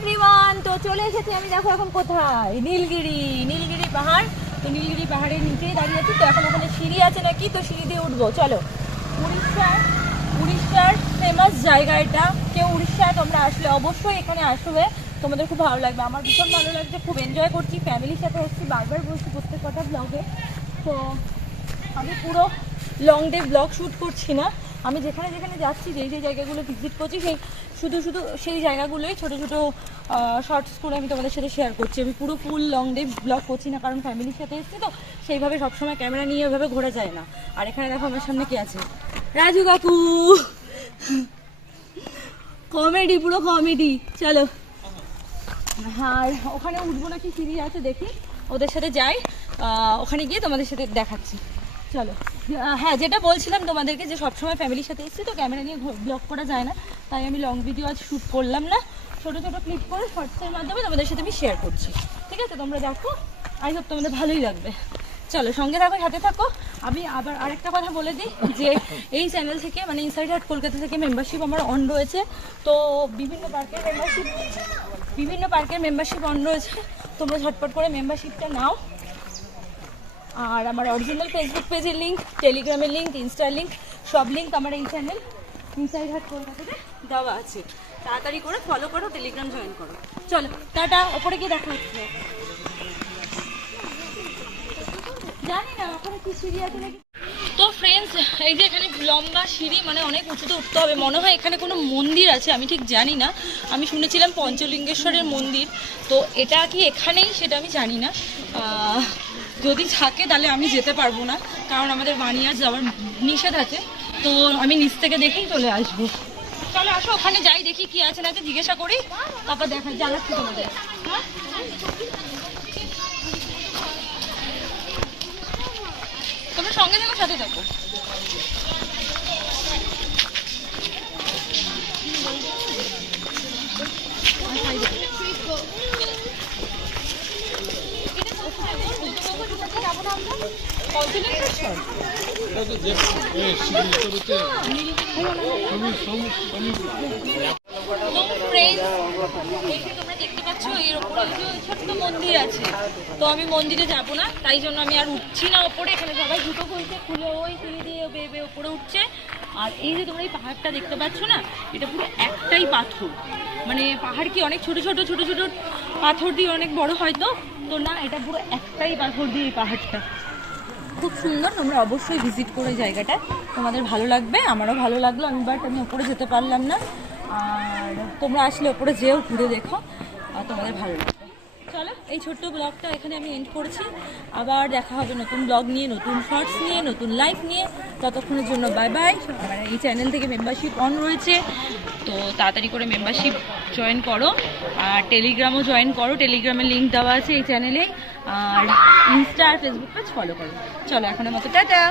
Everyone, তো চলে এসেছি আমি। দেখো এখন কোথায়, নীলগিরি পাহাড়। তো নীলগিরি পাহাড়ের নিচেই দাঁড়িয়ে আছি। তো এখন ওখানে সিঁড়ি আছে নাকি, তো সিঁড়ি দিয়ে উঠবো। চলো, উড়িষ্যার ফেমাস জায়গা এটা। কেউ উড়িষ্যায় তোমরা আসলে অবশ্যই এখানে আসবে, তোমাদের খুব ভালো লাগবে। আমার ভীষণ ভালো লাগছে, খুব এনজয় করছি, ফ্যামিলির সাথে এসেছি। বারবার বলছি প্রত্যেক কটা ব্লগে। তো আমি পুরো লং ডে ব্লগ শ্যুট করছি না, আমি যেখানে যেখানে যাচ্ছি, যেই জায়গাগুলো ভিজিট করছি, শুধু সেই জায়গাগুলোই ছোটো ছোটো শর্টস করে আমি তোমাদের সাথে শেয়ার করছি। আমি পুরো ফুল লং ডে ব্লগ করছি না, কারণ ফ্যামিলির সাথে এসেছি তো সেইভাবে সবসময় ক্যামেরা নিয়ে ওইভাবে ঘোরা যায় না। আর এখানে দেখো আমার সামনে কে আছে, রাজু কাকু। কমেডি, পুরো কমেডি। চলো, আর ওখানে উঠবো নাকি সিঁড়ি আছে দেখি, ওদের সাথে যাই, ওখানে গিয়ে তোমাদের সাথে দেখাচ্ছি। চলো। হ্যাঁ, যেটা বলছিলাম তোমাদেরকে, যে সবসময় ফ্যামিলির সাথে এসেছি তো ক্যামেরা নিয়ে ব্লগ করা যায় না, তাই আমি লং ভিডিও আজ শ্যুট করলাম না, ছোটো ছোটো ক্লিপ করে শর্টসের মাধ্যমে তোমাদের সাথে আমি শেয়ার করছি। ঠিক আছে, তোমরা দেখো, আই হোপ তোমাদের ভালোই লাগবে। চলো, সঙ্গে থাকো, সাথে থাকো। আমি আবার আরেকটা কথা বলে দিই, যে এই চ্যানেল থেকে, মানে ইনসাইড হার্ট কলকাতা থেকে মেম্বারশিপ আমার অন রয়েছে। তো বিভিন্ন পার্কের মেম্বারশিপ অন রয়েছে, তোমরা ঝটপট করে মেম্বারশিপটা নাও। আর আমার অরিজিনাল ফেসবুক পেজের লিঙ্ক, টেলিগ্রামের লিঙ্ক, ইনস্টার লিঙ্ক, সব লিঙ্ক আমার এই চ্যানেল ইনসাইড হার্ট কলকাতাতে দেওয়া আছে। তাড়াতাড়ি করে ফলো করো, টেলিগ্রাম জয়েন করো। চলো, টাটা। ওপরে গিয়ে দেখা হচ্ছে। জানি না ওখানে কি সিঁড়ি আছে নাকি। তো ফ্রেন্ডস, এই যে এখানে লম্বা সিঁড়ি, মানে অনেক উঁচুতে উঠতে হবে। মনে হয় এখানে কোনো মন্দির আছে, আমি ঠিক জানি না। আমি শুনেছিলাম পঞ্চলিঙ্গেশ্বরের মন্দির, তো এটা কি এখানেই সেটা আমি জানি না। যদি থাকে তাহলে আমি যেতে পারবো না, কারণ আমাদের বানিয়ার যাওয়ার নিষেধ আছে। তো আমি নিচ থেকে দেখেই চলে আসবো। চলো আসো, ওখানে যাই, দেখি কি আছে না আছে, জিজ্ঞাসা করি, তারপর দেখা জানাচ্ছি তোমাদের। তোমরা সঙ্গে থাকো, সাথে থাকো। তোমরা দেখতে পাচ্ছ এর উপরে ছোট্ট মন্দির আছে, তো আমি মন্দিরে যাব না, তাই জন্য আমি আর উঠছি না ওপরে। এখানে সবাই জুতো খুলে ওই সিঁড়ি দিয়ে বেয়ে ওপরে উঠছে। আর এই যে তোমরা এই পাহাড়টা দেখতে পাচ্ছ না, এটা পুরো একটাই পাথর। মানে পাহাড় কি অনেক ছোট ছোট পাথর দিয়ে অনেক বড় হয়, তো না, এটা পুরো একটাই পাথর দিয়ে এই পাহাড়টা। খুব সুন্দর, তোমরা অবশ্যই ভিজিট করে জায়গাটা, তোমাদের ভালো লাগবে, আমারও ভালো লাগলো। আমি ওপরে যেতে পারলাম না, আর তোমরা আসলে ওপরে যেও, ঘুরে দেখো, আর তোমাদের ভালো লাগবে। চলো, এই ছোট্ট ব্লগটা এখানে আমি এন্ড করছি। আবার দেখা হবে নতুন ব্লগ নিয়ে, নতুন শর্টস নিয়ে, নতুন লাইফ নিয়ে। ততক্ষণের জন্য বাই বাই। আমার এই চ্যানেল থেকে মেম্বারশিপ অন রয়েছে, তো তাড়াতাড়ি করে মেম্বারশিপ জয়েন করো, আর টেলিগ্রামও জয়েন করো, টেলিগ্রামের লিঙ্ক দেওয়া আছে এই চ্যানেলে। আর ইনস্টা আর ফেসবুক পেজ ফলো করো। চলো, এখনের মতো টাটা।